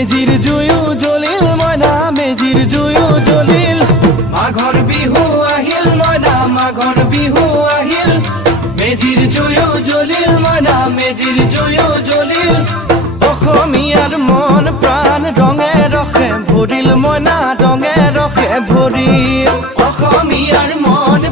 মেজিৰ জুয়ো জ্বলিল মইনা মেজিৰ জুয়ো জ্বলিল মাঘৰ বিহু আহিল মইনা মাঘৰ বিহু আহিল মেজিৰ জুয়ো জ্বলিল মইনা মেজিৰ জুয়ো জ্বলিল অসমীয়াৰ মন প্ৰাণ ৰঙে ৰসে ভৰিল মইনা ৰঙে ৰসে ভৰিল অসমীয়াৰ মন